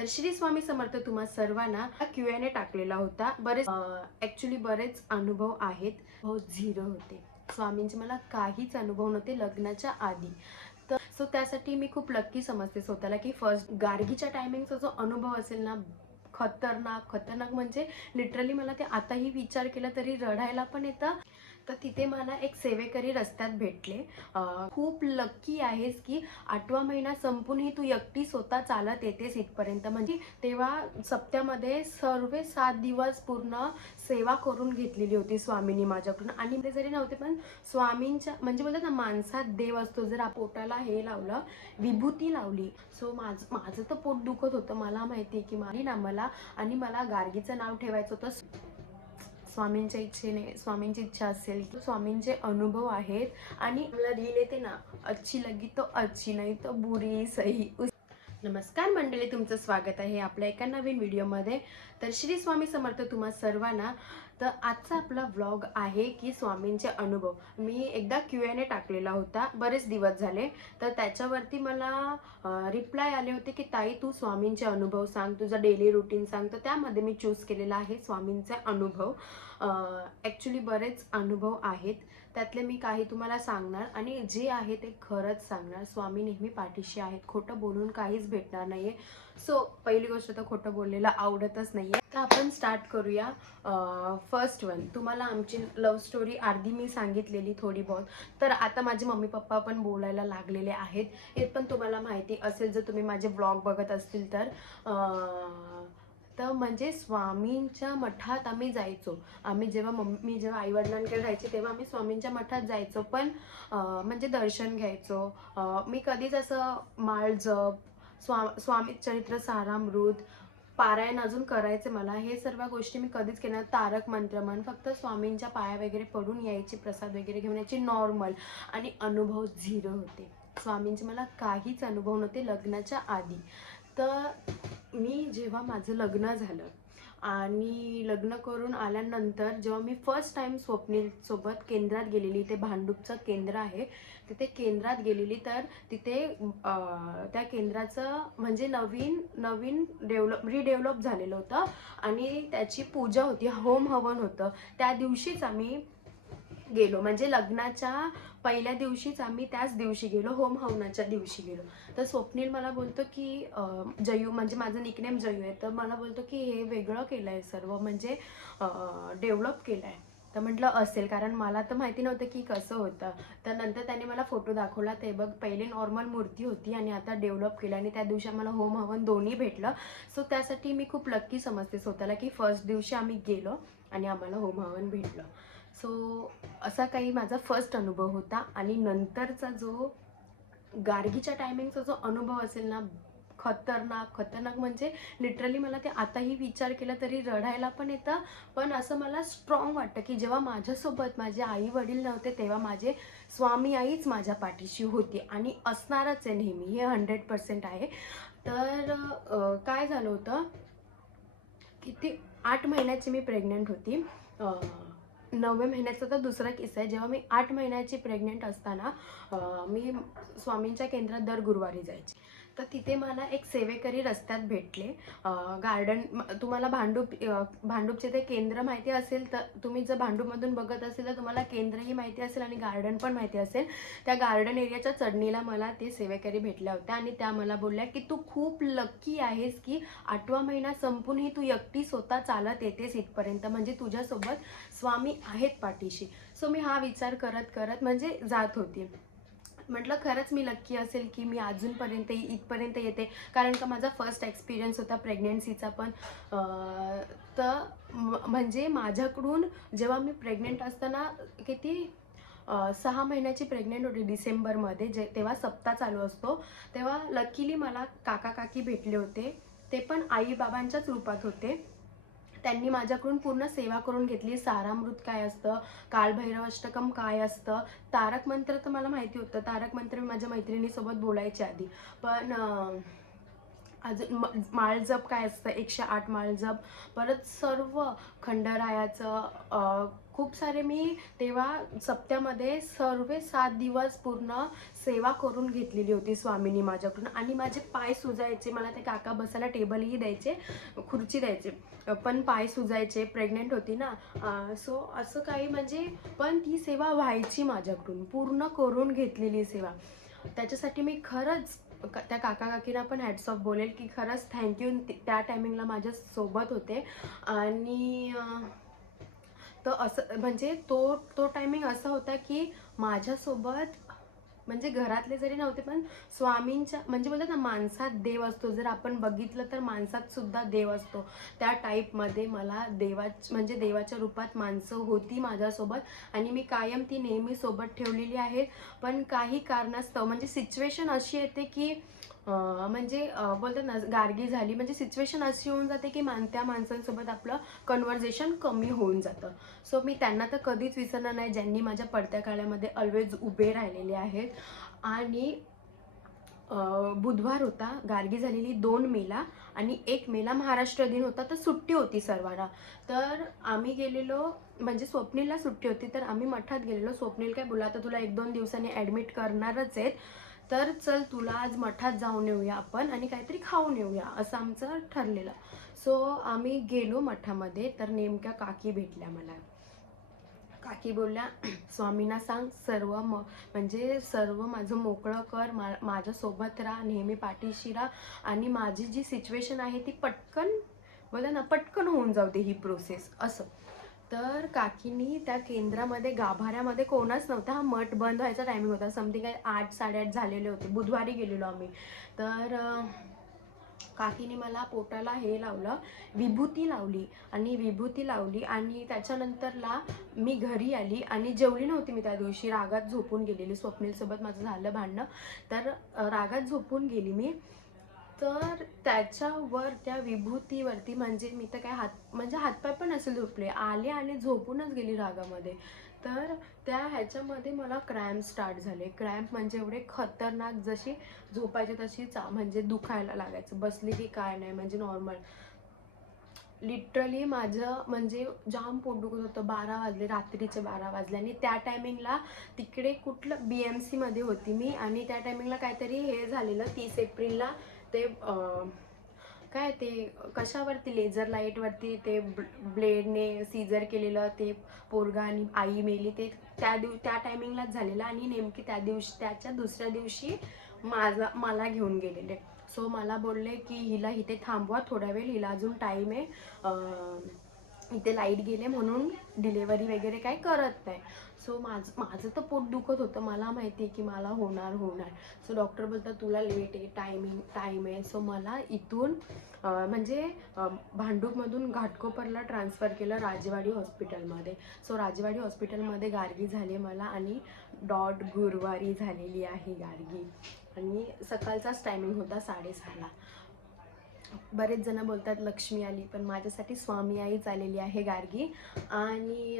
तर श्री स्वामी समर्थ तुम्हा सर्वांना Q&A टाकलेला होता। बरेच अनुभव आहेत। हो, झिरो होते स्वामींचे, मला काहीच अनुभव नव्हते लग्नाच्या आधी। तर त्यासाठी मी खूप लक्की समजते स्वतःला की फर्स्ट गार्गीच्या टायमिंगचा जो अनुभव असेल ना, खतरनाक म्हणजे लिटरली मला ते आताही विचार केला तरी रडायला पण येतं। तर तिथे मला एक सेवेकरी रस्त्यात भेटले। खूप लक्की आहेस की 8वा महिना संपूनही तू एकटी स्वतः चालत येतेस इथपर्यंत। म्हणजे तेव्हा सप्त्यामध्ये सर्व 7 दिवस पूर्ण सेवा करून घेतलेली होती स्वामींनी माझ्याकडून। आणि ते जरी नव्हते पण स्वामींच्या म्हणजे बोलतात ना, माणसात देव असतो। जर पोटाला हे लावलं, विभूती लावली, सो माझं तर पोट दुखत होतं। मला माहिती आहे की मला गार्गीचं नाव ठेवायचं होतं। स्वामींच्या इच्छेने, स्वामींची इच्छा असेल की स्वामींचे अनुभव आहेत। आणि मला रील येते ना, अच्छी लगी तो अच्छी, नाही तो बुरी सही। नमस्कार मंडळी, तुमचं स्वागत आहे आपल्या एका नवीन व्हिडिओमध्ये। तर श्री स्वामी समर्थ तुम्हा सर्वांना। तर आजचा आपला व्लॉग आहे की स्वामींचे अनुभव। मी एकदा Q&A टाकलेला होता, बरेच दिवस झाले। तर त्याच्यावरती मला रिप्लाय आले होते की ताई तू स्वामींचे अनुभव सांग, तुझा डेली रुटीन सांग। तर त्यामध्ये मी चूज केलेला आहे स्वामींचे अनुभव। ॲक्च्युली बरेच अनुभव आहेत, त्यातले मी काही तुम्हाला सांगणार आणि जे आहे ते खरंच सांगणार। स्वामी नेहमी पाठीशी आहेत, खोटं बोलून काहीच भेटणार नाहीये। सो पहिली गोष्ट तर खोटं बोललेलं आवडतच नाहीये। तर आपण स्टार्ट करूया। फर्स्ट वन, तुम्हाला आमची लव्ह स्टोरी अर्धी मी सांगितलेली थोडी बहुत। तर आता माझे मम्मी पप्पा पण बोलायला लागलेले आहेत, हे पण तुम्हाला माहिती असेल जर तुम्ही माझे व्लॉग बघत असतील तर। तर म्हणजे स्वामींच्या मठात आम्ही जायचो। मी जेव्हा आई वडिलांकडे राहायचे तेव्हा आम्ही स्वामींच्या मठात जायचो, पण म्हणजे दर्शन घ्यायचो। मी कधीच असं माळ जप, स्वामी चरित्र सारामृत, पारायण अजून करायचे मला, हे सर्व गोष्टी मी कधीच केल्या। तारक मंत्र म्हण, फक्त स्वामींच्या पाया वगैरे पडून यायची, प्रसाद वगैरे घेऊन यायची, नॉर्मल। आणि अनुभव झिरो होते स्वामींचे, मला काहीच अनुभव नव्हते लग्नाच्या आधी। तर मी जेव्हा माझं लग्न झालं आणि लग्न करून आल्यानंतर जेव्हा मी फर्स्ट टाइम स्वप्नील सोबत केंद्रात गेलेली, ते भांडूपचं केंद्र आहे तिथे केंद्रात गेलेली। तर तिथे त्या केंद्राचं म्हणजे नवीन रिडेव्हलप झालेलं होतं आणि त्याची पूजा होती, होम हवन होतं। त्या दिवशीच आम्ही गेलो, म्हणजे लग्नाच्या पहिल्या दिवशीच आम्ही त्याच दिवशी गेलो, होम हवनाच्या दिवशी गेलो। तर स्वप्नील मला बोलतो की जयू, म्हणजे माझं निकनेम जयू आहे, तर मला बोलतो की हे वेगळं केलंय सर्व, म्हणजे डेव्हलप केलंय। तर म्हटलं असेल, कारण मला तर माहिती नव्हतं की कसं होतं। तर नंतर त्याने मला फोटो दाखवला, ते बघ पहिले नॉर्मल मूर्ती होती आणि आता डेव्हलप केलं। आणि त्या दिवशी आम्हाला होम हवन दोन्ही भेटलं। सो त्यासाठी मी खूप लक्की समजते स्वतःला की फर्स्ट दिवशी आम्ही गेलो आणि आम्हाला होम हवन भेटलं। सो असा काही माझा फर्स्ट अनुभव होता। आणि नंतरचा जो गार्गीच्या टायमिंगचा जो अनुभव असेल ना, खतरनाक म्हणजे लिटरली मला ते आताही विचार केला तरी रडायला पण येतं। पण असं मला स्ट्रॉंग वाटतं की जेव्हा माझ्यासोबत माझे आई वडील नव्हते तेव्हा माझे स्वामी आईच माझ्या पाठीशी होती आणि असणारच आहे नेहमी, हे 100% आहे। तर काय झालं होतं, किती 8 महिन्याची मी प्रेग्नंट होती। 9व्या महिन्याचा तर दुसरा किस्सा आहे। जेव्हा मी 8 महिन्याची प्रेग्नंट असताना मी स्वामींच्या केंद्रात दर गुरुवारी जायची। तर तिथे मला एक सेवेकरी रस्त्यात भेटले। गार्डन, तुम्हाला भांडूपचे ते केंद्र माहिती असेल तर, तुम्ही जर भांडूपमधून बघत असेल तर तुम्हाला केंद्रही माहिती असेल आणि गार्डन पण माहिती असेल। त्या गार्डन एरियाच्या चढणीला मला ते सेवेकरी भेटल्या होत्या आणि त्या मला बोलल्या की तू खूप लक्की आहेस की 8वा महिना संपूनही तू एकटी स्वतः चालत येतेस इथपर्यंत, म्हणजे तुझ्यासोबत स्वामी आहेत पाठीशी। सो मी हा विचार करत म्हणजे जात होती। म्हटलं खरंच मी लक्की असेल की मी अजूनपर्यंत इथपर्यंत येते, कारण का माझा फर्स्ट एक्सपिरियन्स होता प्रेग्नेन्सीचा पण। तर म्हणजे माझ्याकडून जेव्हा मी प्रेग्नेंट असताना किती 6 महिन्याची प्रेग्नेंट होती डिसेंबरमध्ये, तेव्हा सप्ताह चालू असतो, तेव्हा लकीली मला काका काकी भेटले होते। ते पण आई बाबांच्याच रूपात होते। त्यांनी माझ्याकडून पूर्ण सेवा करून घेतली। सारामृत काय असतं, कालभैरव अष्टकम काय असतं, तारक मंत्र तर मला माहिती होतं, तारक मंत्र मी माझ्या मैत्रिणीसोबत बोलायच्या आधी। पण अजून माळजप काय असतं, 108 माळजप, परत सर्व खंडरायाचं खूप सारे मी तेव्हा सप्त्यामध्ये सर्व 7 दिवस पूर्ण सेवा करून घेतलेली होती स्वामींनी माझ्याकडून. आणि माझे पाय सुजायचे, मला ते काका बसायला टेबलही द्यायचे, खुर्ची द्यायचे, पण पाय सुजायचे, प्रेग्नेंट होती ना. सो असं काही म्हणजे, पण ती सेवा व्हायची माझ्याकडून, पूर्ण करून घेतलेली सेवा. त्याच्यासाठी मी खरंच त्या काका काकींना पण हॅट्स ऑफ बोलेल की खरंच थँक्यू, त्या टायमिंगला माझ्यासोबत होते. आणि तर असं म्हणजे तो टायमिंग असा होता की माझ्यासोबत म्हणजे घरातले जरी नव्हते, पण स्वामींच्या म्हणजे बोलतात ना, माणसात देव असतो. जर आपण बघितलं तर माणसात सुद्धा देव असतो. त्या टाईपमध्ये मला म्हणजे देवाच्या रूपात माणसं होती माझ्यासोबत आणि मी कायम ती नेहमी सोबत ठेवलेली आहे. पण काही कारणास्तव म्हणजे सिच्युएशन अशी येते की म्हणजे बोलतात ना, गारगी झाली म्हणजे सिच्युएशन अशी होऊन जाते की त्या माणसांसोबत आपलं कन्व्हर्सेशन कमी होऊन जातं. सो मी त्यांना तर कधीच विसरणार नाही, ज्यांनी माझ्या पडत्या काळामध्ये ऑलवेज उभे राहिलेले आहेत. आणि बुधवार होता, गारगी झालेली 2 मेला, आणि 1 मेला महाराष्ट्र दिन होता, तर सुट्टी होती सर्वांना. तर आम्ही गेलेलो, म्हणजे स्वप्नीलला सुट्टी होती, तर आम्ही मठात गेलेलो. स्वप्नील काय बोलला, आता तुला 1-2 दिवसांनी ॲडमिट करणारच आहेत, तर चल तुला आज मठात जाऊन येऊया आपण आणि काहीतरी खाऊन येऊया, असं आमचं ठरलेलं. सो आम्ही गेलो मठामध्ये. तर नेमक्या काकी भेटल्या मला. काकी बोलल्या, स्वामींना सांग सर्व म्हणजे सर्व माझं मोकळं कर, माझ्यासोबत राहा, नेहमी पाठीशी राहा, आणि माझी जी सिच्युएशन आहे ती पटकन बोला ना, पटकन होऊन जाऊ दे ही प्रोसेस, असं. तर काकींनी त्या केंद्रामध्ये गाभाऱ्यामध्ये कोणाच नव्हता. हा मठ बंद व्हायचा टायमिंग होता, समथिंग 8-8:30 झालेले होते. बुधवारी गेलेलो आम्ही. तर काकीने मला पोटाला हे लावलं, विभूती लावली. आणि त्याच्यानंतरला मी घरी आली आणि जेवली नव्हती मी त्या दिवशी. रागात झोपून गेलेली. स्वप्नीलसोबत माझं झालं भांडणं, तर रागात झोपून गेली मी. तर त्याच्यावर त्या विभूतीवरती म्हणजे मी तर काय म्हणजे हातपाय पण असे झोपले, आले आणि झोपूनच गेली रागामध्ये. तर त्या ह्याच्यामध्ये मला क्रॅम्प स्टार्ट झाले. क्रॅम्प म्हणजे एवढे खतरनाक, जशी झोपायची तशी म्हणजे दुखायला लागायचं. बसली की काय नाही, म्हणजे नॉर्मल. लिटरली माझं म्हणजे जाम पोट दुखत होतं. 12 वाजले, रात्रीचे 12 वाजले. आणि त्या टायमिंगला तिकडे कुठलं BMC मध्ये होती मी, आणि त्या टायमिंगला काहीतरी हे झालेलं 30 एप्रिलला, ते काय ते कशावरती, लेझर लाईटवरती ते ब्लेडने सीझर केलेलं, ते पोरगा आणि आई मेली, ते त्या टायमिंगलाच झालेलं. आणि नेमकी त्याच्या दुसऱ्या दिवशी मला घेऊन गेलेले. सो मला बोलले की हिला इथे थांबवा थोडा वेळ, हिला अजून टाईम आहे, इथे लाईट गेले म्हणून डिलेवरी वगैरे काय करत नाही. सो माझं तर पोट दुखत होतं, मला माहिती आहे की मला होणार. सो डॉक्टर बोलतात तुला लेट आहे, टाईम आहे. सो मला इथून म्हणजे भांडूपमधून घाटकोपरला ट्रान्सफर केलं, राजेवाडी हॉस्पिटलमध्ये. सो राजेवाडी हॉस्पिटलमध्ये गार्गी झाली मला, आणि गुरुवारी झालेली आहे गार्गी. आणि सकाळचाच टायमिंग होता 6:30ला. बरेच जण बोलतात लक्ष्मी आली, पण माझ्यासाठी स्वामी आईच आलेली आहे गार्गी. आणि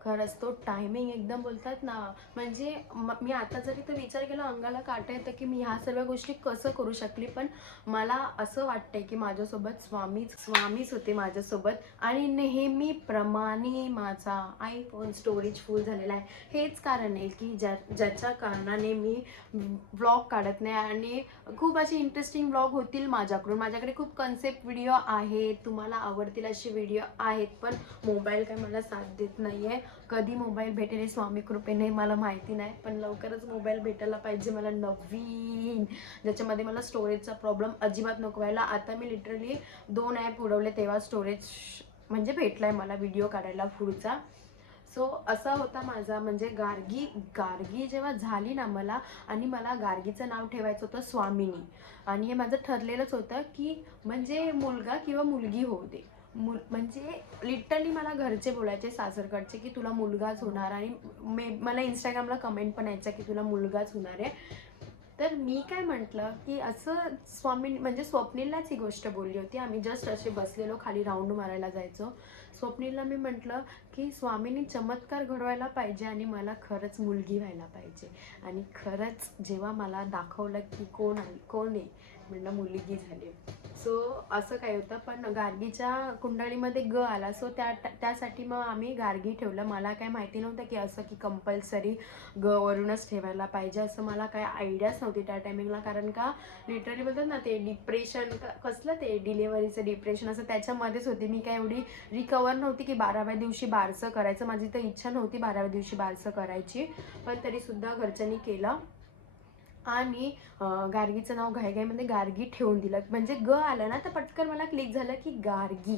खरंच तो टायमिंग एकदम बोलतात ना, म्हणजे मी आता जरी तो विचार केला, अंगाला काटा येतं की मी ह्या सर्व गोष्टी कसं करू शकली. पण मला असं वाटतंय की माझ्यासोबत स्वामीच होते माझ्यासोबत. आणि नेहमीप्रमाणे माझा आयफोन स्टोरेज फुल झालेला आहे. हेच कारण आहे की ज्याच्या कारणाने मी व्लॉग काढत नाही. आणि खूप असे इंटरेस्टिंग व्लॉग होतील माझ्याकडे खूप कन्सेप्ट व्हिडिओ आहेत, तुम्हाला आवडतील असे व्हिडिओ आहेत, पण मोबाईल काय मला साथ देत नाही आहे. कधी मोबाईल भेटेल स्वामी कृपेने मला माहिती नाही, पण लवकरच मोबाईल भेटायला पाहिजे मला नवीन, ज्याच्यामध्ये मला स्टोरेजचा प्रॉब्लेम अजिबात नको व्हायला. आता मी लिटरली 2 ॲप उडवले तेव्हा स्टोरेज म्हणजे भेटलाय मला व्हिडिओ काढायला पुढचा. सो असा होता माझा म्हणजे गार्गी जेव्हा झाली ना मला, आणि मला गार्गीचं नाव ठेवायचं होतं स्वामिनी. आणि हे माझं ठरलेलंच होतं की म्हणजे मुलगा किंवा मुलगी होऊ दे. म्हणजे लिटरली मला घरचे बोलायचे, सासरकडचे, की तुला मुलगाच होणार. आणि मला इंस्टाग्रामला कमेंट पण यायचं की तुला मुलगाच होणार आहे. तर मी काय म्हटलं की असं स्वामी म्हणजे स्वप्नीललाच ही गोष्ट बोलली होती. आम्ही जस्ट असे बसलेलो, खाली राऊंड मारायला जायचो. स्वप्नीलला मी म्हटलं की स्वामींनी चमत्कार घडवायला पाहिजे आणि मला खरंच मुलगी व्हायला पाहिजे. आणि खरंच जेव्हा मला दाखवलं की कोण आहे, म्हणलं मुलगी झाली. सो असं काय होतं, पण गार्गीच्या कुंडलीमध्ये ग आला. सो त्यासाठी मग आम्ही गार्गी ठेवलं. मला काय माहिती नव्हतं की असं की कंपल्सरी ग वरूनच ठेवायला पाहिजे, असं मला काय आयडियाच नव्हती त्या टायमिंगला. कारण का लिटरली बोलतात ना ते डिप्रेशन, कसलं ते डिलेव्हरीचं डिप्रेशन असं त्याच्यामध्येच होती. मी काय एवढी रिकवर नव्हती की 12व्या दिवशी बारसं करायचं. माझी तर इच्छा नव्हती 12व्या दिवशी बारसं करायची, पण तरीसुद्धा घरच्यांनी केलं. आणि गार्गीचं नाव घाईघाईमध्ये गार्गी ठेवून दिलं. म्हणजे ग आलं ना तर पटकन मला क्लिक झालं की गार्गी.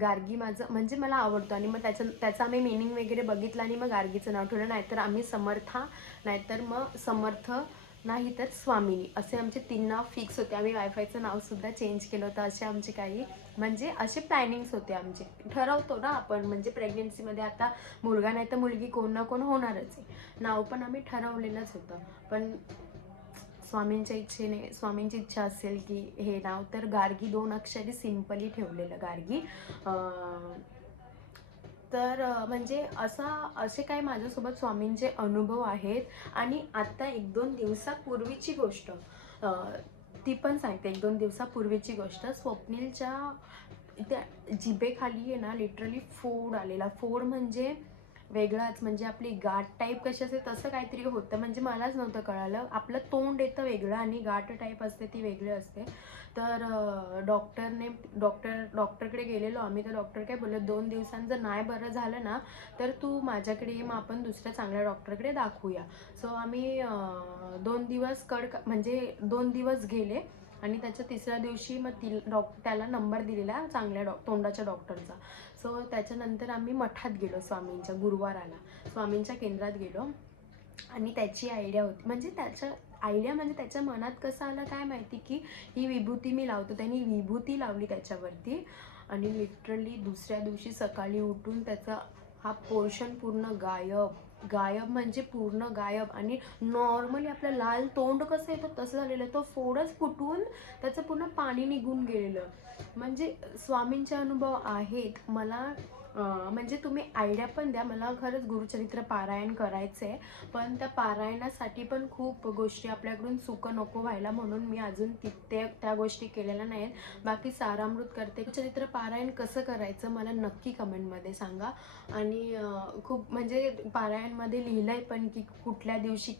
गार्गी माझं म्हणजे मला आवडतो. आणि मग त्याचा आम्ही मिनिंग वगैरे बघितलं आणि मग गार्गीचं नाव ठेवलं. नाहीतर आम्ही समर्था, नाहीतर मग समर्थ, नाही तर स्वामिनी, असे आमचे 3 नाव फिक्स होते. आम्ही वायफायचं नावसुद्धा चेंज केलं होतं. असे आमचे काही म्हणजे असे प्लॅनिंग्स होते आमचे. ठरवतो ना आपण, म्हणजे प्रेग्नेन्सीमध्ये आता मुलगा नाही तर मुलगी कोण ना कोण होणारच आहे. नाव पण आम्ही ठरवलेलंच होतं. पण स्वामींच्या इच्छेने, स्वामींची इच्छा असेल की हे नाव, तर गार्गी 2 अक्षरी सिम्पली ठेवलेलं गार्गी. तर म्हणजे असे काय माझ्यासोबत स्वामींचे अनुभव आहेत. आणि आता 1-2 दिवसापूर्वीची गोष्ट, ती पण सांगते. 1-2 दिवसापूर्वीची गोष्ट. स्वप्नीलच्या त्या जिभेखाली आहे ना लिटरली फोड आलेला. फोड म्हणजे वेगळाच, म्हणजे आपली गाठ टाईप कशी असते तसं काहीतरी होतं. म्हणजे मलाच नव्हतं कळालं. आपलं तोंड येतं वेगळं आणि गाठ टाईप असते ती वेगळी असते. तर डॉक्टरकडे गेलेलो आम्ही. तर डॉक्टर काय बोलले, 2 दिवसांत जर नाही बरं झालं ना तर तू माझ्याकडे ये, मग आपण दुसऱ्या चांगल्या डॉक्टरकडे दाखवूया. सो आम्ही 2 दिवस म्हणजे 2 दिवस गेले. आणि त्याच्या 3ऱ्या दिवशी मग त्याला नंबर दिलेला चांगल्या तोंडाच्या डॉक्टरचा. सो त्याच्यानंतर आम्ही मठात गेलो स्वामींच्या, गुरुवाराला स्वामींच्या केंद्रात गेलो. आणि त्याची आयडिया होती, म्हणजे त्याच्या मनात कसं आलं काय माहिती की ही विभूती मी लावतो. त्यांनी विभूती लावली त्याच्यावरती. आणि लिटरली दुसऱ्या दिवशी सकाळी उठून त्याचा हा पोर्शन पूर्ण गायब म्हणजे पूर्ण गायब. आणि नॉर्मली आपलं लाल तोंड कसं येतं तसं झालेलं. तो फोडच फुटून त्याचं पूर्ण पाणी निघून गेलेलं. म्हणजे स्वामींचे अनुभव आहेत मला. म्हणजे तुम्ही आयडिया पण द्या. मला खरंच गुरुचरित्र पारायण करायचं आहे, पण त्या पारायणासाठी पण खूप गोष्टी आपल्याकडून चुकं नको व्हायला, म्हणून मी अजून त्या गोष्टी केलेल्या नाहीत. बाकी सारामृत करते. गुरुचरित्र पारायण कसं करायचं मला नक्की कमेंटमध्ये सांगा. आणि खूप म्हणजे पारायणमध्ये लिहिलं आहे पण की कुठल्या दिवशी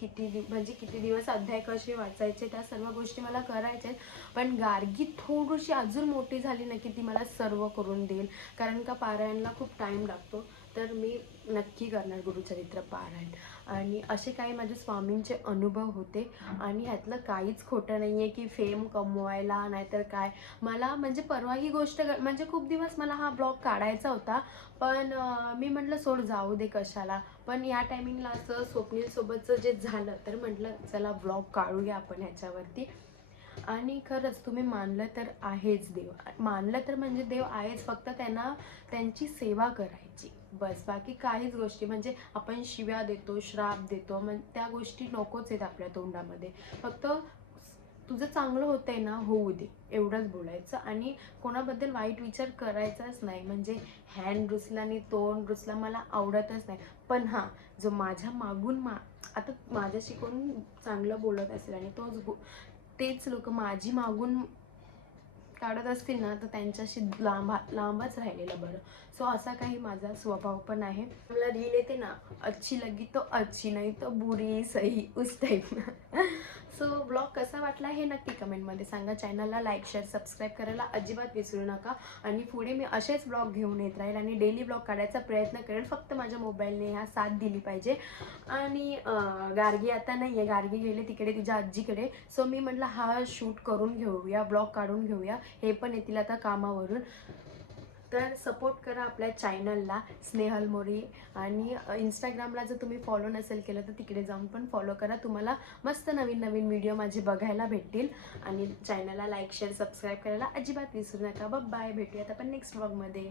म्हणजे किती दिवस अध्याय कसे वाचायचे, त्या सर्व गोष्टी मला करायच्या आहेत. पण गार्गी थोडीशी अजून मोठी झाली ना की ती मला सर्व करून देईल. कारण का पारायणला खूप टाईम लागतो. तर मी नक्की करणार गुरुचरित्र पारायण. आणि असे काही माझे स्वामींचे अनुभव होते. आणि ह्यातलं काहीच खोटं नाही आहे की फेम कमवायला नाहीतर काय. मला म्हणजे परवा ही गोष्ट, म्हणजे खूप दिवस मला हा ब्लॉग काढायचा होता, पण मी म्हटलं सोड, जाऊ दे कशाला. पण या टायमिंगला असं स्वप्नीलसोबतचं जे झालं तर म्हटलं चला ब्लॉग काढूया आपण ह्याच्यावरती. आणि खरंच तुम्ही मानलं तर आहेच देव, मानलं तर म्हणजे देव आहेच. फक्त त्यांची सेवा करायची बस. बाकी काहीच गोष्टी, म्हणजे आपण शिव्या देतो, श्राप देतो, मग त्या गोष्टी नकोच आहेत आपल्या तोंडामध्ये. फक्त तुझं चांगलं होतंय ना, होऊ दे, एवढंच बोलायचं. आणि कोणाबद्दल वाईट विचार करायचाच नाही. म्हणजे हँड रुसला आणि तोंड रुसला मला आवडतच नाही. पण हां, जो माझ्या मागून आता माझ्याशी कोण चांगलं बोलत असेल आणि तेच लोक माझी मागून काढत असतील ना तर त्यांच्याशी लांबच राहिलेलं बरं. सो असा काही माझा स्वभाव पण आहे. मला रील येते ना, अच्छी लगी तो अच्छी, नाही तो बुरी सही, उस टाईप ना. सो ब्लॉग कसा वाटला हे नक्की कमेंटमध्ये सांगा. चॅनलला लाईक, शेअर, सबस्क्राईब करायला अजिबात विसरू नका. आणि पुढे मी असेच ब्लॉग घेऊन येत राहील आणि डेली ब्लॉग काढायचा प्रयत्न करेल. फक्त माझ्या मोबाईलने ह्या साथ दिली पाहिजे. आणि गार्गी आता नाही आहे, गार्गी गेले तिकडे तिच्या आजीकडे. सो मी म्हटलं हा शूट करून घेऊया, ब्लॉग काढून घेऊया. हे पण येतील आता कामावरून. तर सपोर्ट करा आपल्या चॅनलला, स्नेहल मोरे. आणि इंस्टाग्रामला जर तुम्ही फॉलो नसेल केलं तर तिकडे जाऊन पण फॉलो करा. तुम्हाला मस्त नवीन नवीन व्हिडिओ माझे बघायला भेटतील. आणि चॅनलला लाईक, शेअर, सबस्क्राईब करायला अजिबात विसरू नका. बाय, भेटूयात आपण नेक्स्ट व्लॉगमध्ये.